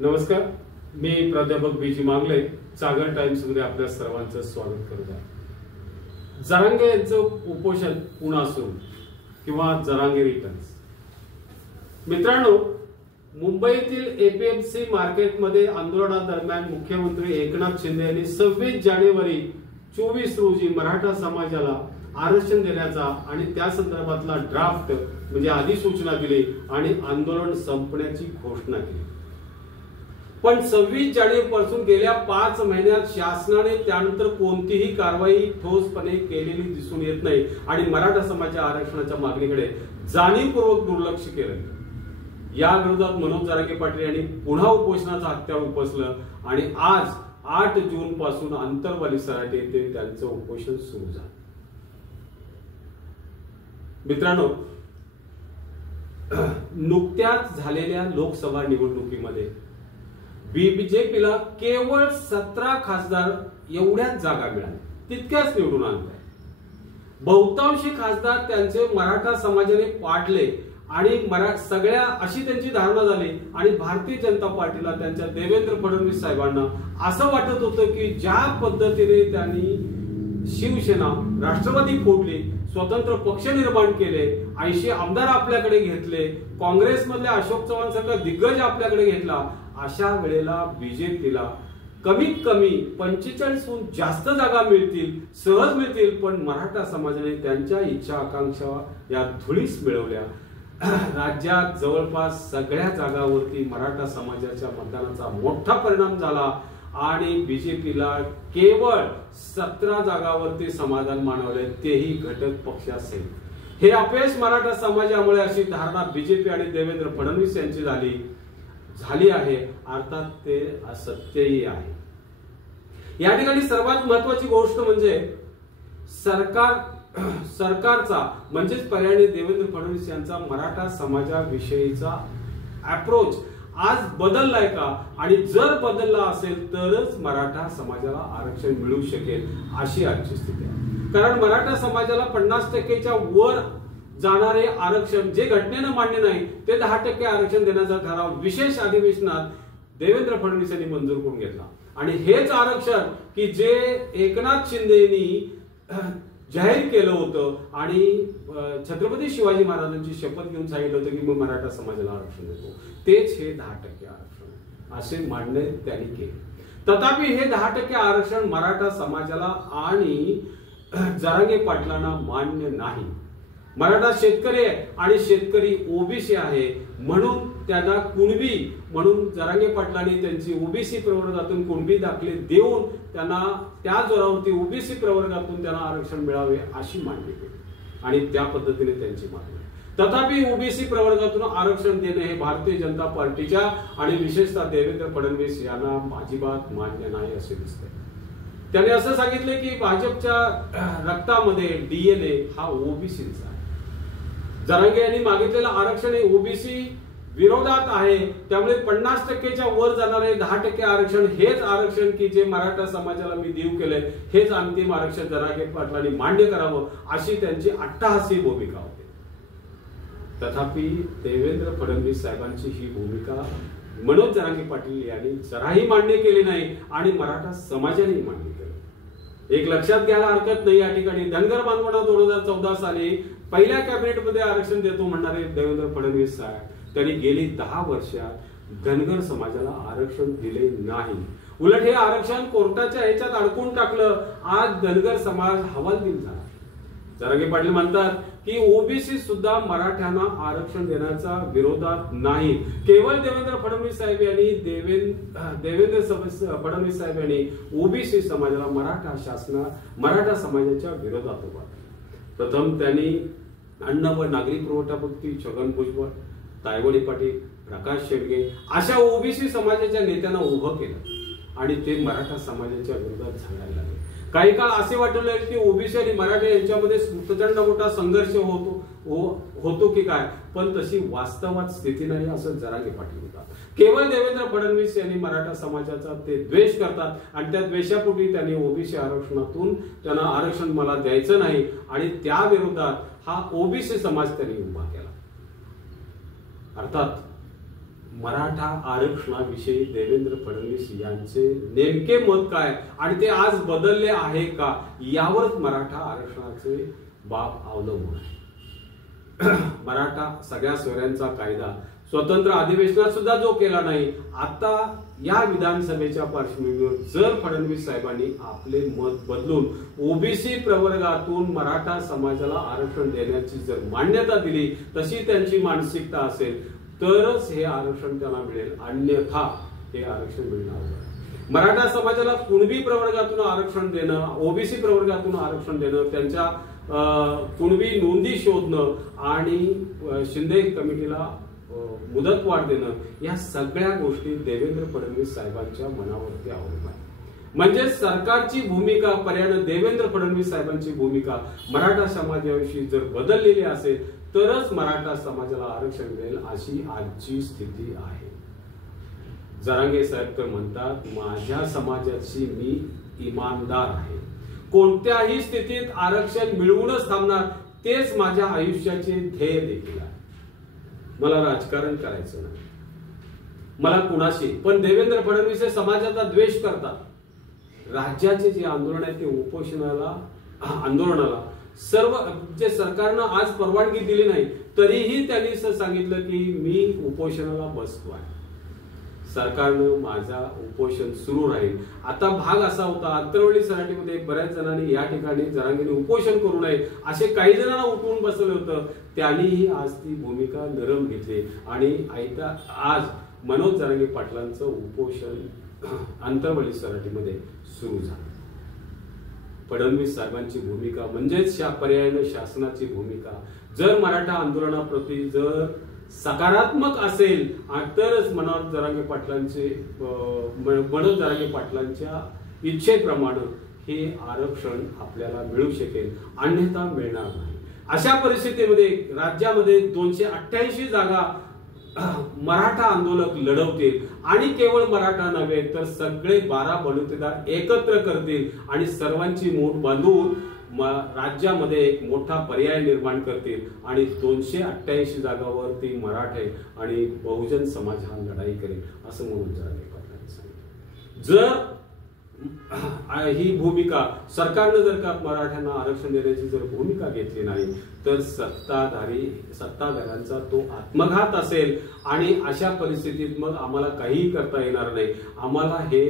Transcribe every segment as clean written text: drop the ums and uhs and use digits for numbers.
नमस्कार, मी प्राध्यापक बीजी मांगले सागर टाइम्स मध्ये आपल्या सर्वांचं स्वागत करत आहे। जरांगे यांचं उपोषण पुन्हा सुरू किंवा जरांगे रिटर्न्स। मित्रांनो, मुंबईतील एपीएमसी मार्केटमध्ये आंदोलनादरम्यान मुख्यमंत्री एकनाथ शिंदे यांनी 26 जानेवारी 24 रोजी मराठा समाजाला आरक्षण देण्याचा आणि त्या संदर्भातला ड्राफ्ट म्हणजे अधिसूचना दिली आणि आंदोलन संपण्याची घोषणा केली। पण 26 जानेवारी पासून गेल्या 5 महिन्यात शासनाने त्यानंतर कोणतीही कारवाई ठोसपणे केलेली दिसून येत नाही आणि मराठा समाजाच्या आरक्षणाच्या मागणीकडे जाणीवपूर्वक दुर्लक्ष केलं। या विरोधात मनोज जरांगे पाटील यांनी पुन्हा उपोषणाचा हत्यार उपसलं आणि आज 8 जून पासून अंतरवाली सराटी येथे त्यांचं उपोषण सुरू झालं। मित्रांनो, नुकत्याच झालेल्या लोकसभा निवडणुकीमध्ये बीजेपीला केवळ 17 खासदार एवढ्याच जागा मिळाल्या, तितक्याच निवडून आणल्या। बहुतांशी खासदार त्यांचे मराठा समाजाने पाडले आणि सगळ्या अशी त्यांची धारणा झाली आणि भारतीय जनता पार्टीला त्यांच्या देवेंद्र फडणवीस साहेबांना असं वाटत होतं की ज्या पद्धतीने त्यांनी शिवसेना राष्ट्रवादी फोडली, स्वतंत्र पक्ष निर्माण केले, 80 आमदार आपल्याकडे घेतले, काँग्रेसमधले अशोक चव्हाण सारखा दिग्गज आपल्याकडे घेतला, अशा वेळेला बीजेपीला कमीत कमी 45हून जास्त जागा मिळतील, सहज मिळतील। पण मराठा समाजाने त्यांच्या इच्छा आकांक्षा या धुळीस मिळवल्या। राज्यात जवळपास सगळ्या जागावरती मराठा समाजाच्या मतदानाचा मोठा परिणाम झाला आणि बीजेपीला केवळ 17 जागावरती समाधान मानवले, तेही घटक पक्षासहित। हे अपयश मराठा समाजामुळे अशी धारणा बीजेपी आणि देवेंद्र फडणवीस यांची झाली आहे, अर्थात ते असत्यही आहे। या ठिकाणी सर्वात महत्वाची गोष्ट म्हणजे सरकारचा म्हणजेच पर्यायी देवेंद्र फडणवीस यांचा मराठा समाजाविषयीचा अप्रोच आज बदललाय का, आणि जर बदलला असेल तरच मराठा समाजाला आरक्षण मिळू शकेल, अशी आजची स्थिती आहे। कारण मराठा समाजाला 50%च्या वर जाणारे आरक्षण जे घटनेनं मान्य नाही ते 10% आरक्षण देण्याचा ठराव विशेष अधिवेशनात देवेंद्र फडणवीस यांनी मंजूर करून घेतला आणि हेच आरक्षण की जे एकनाथ शिंदेनी जाहीर केलं होतं आणि छत्रपती शिवाजी महाराजांची शपथ घेऊन सांगितलं होतं की मग मराठा समाजाला आरक्षण देतो, तेच हे 10% आरक्षण असे मांडणे त्यांनी केले। तथापि हे 10% आरक्षण मराठा समाजाला आणि जरांगे पाटलांना मान्य नाही। मराठा शेतकरी आहे आणि शेतकरी ओबीसी आहे, म्हणून त्यांना कुणबी म्हणून जरांगे पाटलांनी त्यांची ओबीसी प्रवर्गातून कुणबी दाखले देऊन त्यांना त्या जोरावरती ओबीसी प्रवर्गातून त्यांना आरक्षण मिळावे अशी मागणी केली आणि त्या पद्धतीने त्यांची मागणी। तथापि ओबीसी प्रवर्गातून आरक्षण देणे हे भारतीय जनता पार्टीच्या आणि विशेषतः देवेंद्र फडणवीस यांना अजिबात मान्य नाही असे दिसते। त्यांनी असं सांगितले की भाजपच्या रक्तामध्ये डीएनए हा ओबीसीचा आहे। जरांगे यांनी मागितलेलं आरक्षण हे ओबीसी विरोधात आहे, त्यामुळे 50%च्या वर जाणारे 10% आरक्षण हेच आरक्षण की जे मराठा समाजाला मी देऊ केले, हेच अंतिम आरक्षण जरांगे पाटलांनी मान्य करावं अशी त्यांची अट्टहासी भूमिका होती। तथापि देवेंद्र फडणवीस साहेबांची ही भूमिका मनोज जरांगे पाटील यांनी जराही मान्य केली नाही आणि मराठा समाजाने मान्य केलं। एक लक्षात घ्यायला हरकत नाही, या ठिकाणी धनगर बांधवांना 2014 साली पहिल्या कॅबिनेटमध्ये आरक्षण देतो म्हणणारे देवेंद्र फडणवीस साहेब त्यांनी गेली 10 वर्षात धनगर समाजाला आरक्षण दिले नाही। उलट हे आरक्षण कोर्टाच्या ह्याच्यात अडकून टाकलं। आज धनगर समाज हवालदिल झाला। जरांगे पाटील म्हणतात की ओबीसी सुद्धा मराठ्यांना आरक्षण देण्याचा विरोधात नाही, केवळ देवेंद्र फडणवीस साहेब यांनी फडणवीस साहेब यांनी ओबीसी समाजाला मराठा समाजाच्या विरोधात उभा केलं। प्रथम त्यांनी अन्न व नागरी पुरवठा मंत्री छगन भुजबळ, तायवानी पाटील, प्रकाश शेडगे अशा ओबीसी समाजाच्या नेत्यांना उभं केलं आणि ते मराठा समाजाच्या विरोधात झाडायला लागले। काही काळ असे वाटले की ओबीसी आणि मराठा यांच्यामध्ये प्रचंड मोठा संघर्ष होतो की काय, पण तशी वास्तवात स्थिती नाही असं जरांगे पाटील म्हणतात। केवळ देवेंद्र फडणवीस यांनी मराठा समाजाचा ते द्वेष करतात आणि त्या द्वेषापोटी त्यांनी ओबीसी आरक्षणातून त्यांना आरक्षण मला द्यायचं नाही आणि त्या विरोधात हा ओबीसी समाज त्यांनी उभा केला। अर्थात मराठा आरक्षणाविषयी देवेंद्र फडणवीस यांचे नेमके मत काय आणि ते आज बदलले आहे का, यावरच मराठा आरक्षणाचे बाब अवलंबून आहे. मराठा सगळ्या सोयऱ्यांचा कायदा स्वतंत्र अधिवेशनात सुद्धा जो केला नाही, आता या विधानसभेच्या पार्श्वभूमीवर जर फडणवीस साहेबांनी आपले मत बदलून ओबीसी प्रवर्गातून मराठा समाजाला आरक्षण देण्याची जर मान्यता दिली, तशी त्यांची मानसिकता असेल तरच हे आरक्षण त्यांना मिळेल, अन्यथा हे आरक्षण मिळणार नाही. मराठा समाजाला कुणबी प्रवर्गातून आरक्षण देणं, ओबीसी प्रवर्गातून आरक्षण देणं, त्यांच्या कुणबी नोंदी शोधणं आणि शिंदे कमिटीला मुदतवाढ देणं, या सगळ्या गोष्टी देवेंद्र फडणवीस साहेबांच्या मनावरती अवलंबून आहे. म्हणजे सरकारची भूमिका, पर्यायाने देवेंद्र फडणवीस साहेबांची भूमिका मराठा समाजाविषयी जर बदललेली असेल तरच मराठा समाजाला आरक्षण मिळेल, अशी आजची स्थिती आहे. जरांगे साहेब तर म्हणतात, माझ्या समाजाची मी इमानदार आहे, कोणत्याही स्थितीत आरक्षण मिळवूनच थांबणार, तेच माझ्या आयुष्याचे ध्येय देखील आहे. मला राजकारण करायचं नाही, मला कुणाशी, पण देवेंद्र फडणवीस हे समाजाचा द्वेष करतात. राज्याचे जे आंदोलन आहे ते आंदोलनाला सर्व जे सरकारनं आज परवानगी दिली नाही, तरीही त्यांनी सांगितलं की मी उपोषणाला बसतो आहे. सरकारनं माझा उपोषण सुरू राहील. आता भाग असा होता, आंतरवली सराटीमध्ये बऱ्याच जणांनी या ठिकाणी जरांगेने उपोषण करू नये असे काही जणांना उठवून बसवलं होतं, त्यांनीही आज ती भूमिका नरम घेतली आणि आज मनोज जरांगे पाटलांचं उपोषण आंतरवली सराटीमध्ये सुरू झालं. फडणवीस साहेबांची भूमिका म्हणजेच पर्यायाने शासनाची भूमिका जर मराठा आंदोलनाप्रती जर सकारात्मक असेल तरच मनोज जरांगे पाटलांच्या इच्छेप्रमाणे हे आरक्षण आपल्याला मिळू शकेल, अन्यथा मिळणार नाही. अशा परिस्थितीमध्ये राज्यामध्ये 288 जागा मराठा आंदोलक लढवतील आणि केवळ मराठा नव्हे तर सगळे 12 बलुतेदार एकत्र करतील आणि सर्वांची मूठ बांधून राज्यामध्ये एक मोठा पर्याय निर्माण करतील आणि 288 जागावरती मराठे आणि बहुजन समाज हा लढाई करेल, असं म्हणून जरांगे पाटलांनी सांगितलं. जर ही भूमिका सरकारनं जर का मराठ्यांना आरक्षण देण्याची जर भूमिका घेतली नाही तर सत्ताधाऱ्यांचा तो आत्मघात असेल आणि अशा परिस्थितीत मग आम्हाला काहीही करता येणार नाही. आम्हाला हे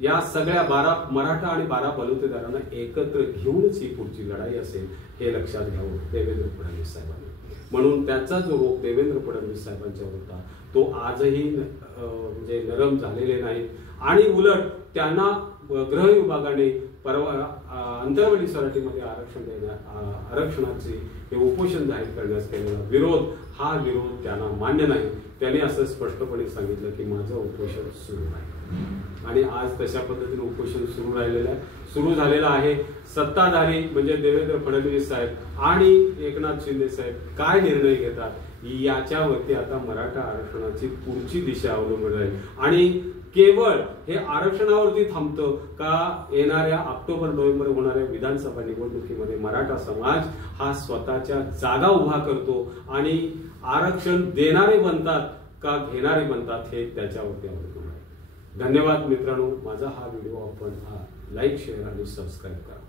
या सगळ्या 12 मराठा आणि 12 बलुतेदारांना एकत्र घेऊनच ही पुढची लढाई असेल, हे लक्षात घ्यावं देवेंद्र फडणवीस साहेबांनी. म्हणून त्याचा जो रोग देवेंद्र फडणवीस साहेबांच्यावर होता तो आजही म्हणजे नरम झालेले नाहीत आणि उलट त्यांना गृह विभागाने अंतरवली सराटीमध्ये आरक्षणाचे हे उपोषण जाहीर करण्यास केलेला विरोध, हा विरोध त्यांना मान्य नाही. त्याने असं स्पष्टपणे सांगितलं की माझं उपोषण सुरू आहे आणि आज तशा पद्धतीने उपोषण सुरू झालेलं आहे. सत्ताधारी म्हणजे देवेंद्र फडणवीस साहेब आणि एकनाथ शिंदे साहेब काय निर्णय घेतात याच्यावरती आता मराठा आरक्षणाची पुढची दिशा अवलंबून राहील आणि केवळ हे आरक्षणावरती थांबतं का येणाऱ्या ऑक्टोबर-नोव्हेंबर होणाऱ्या विधानसभा निवडणुकीमध्ये मराठा समाज हा स्वतःच्या जागा उभा करतो आणि आरक्षण देणारे बनतात का घेणारे बनतात हे त्याच्यावरती अवलंबून आहे. धन्यवाद मित्रांनो. माझा हा व्हिडिओ आपण लाईक, शेअर आणि सबस्क्राईब करा.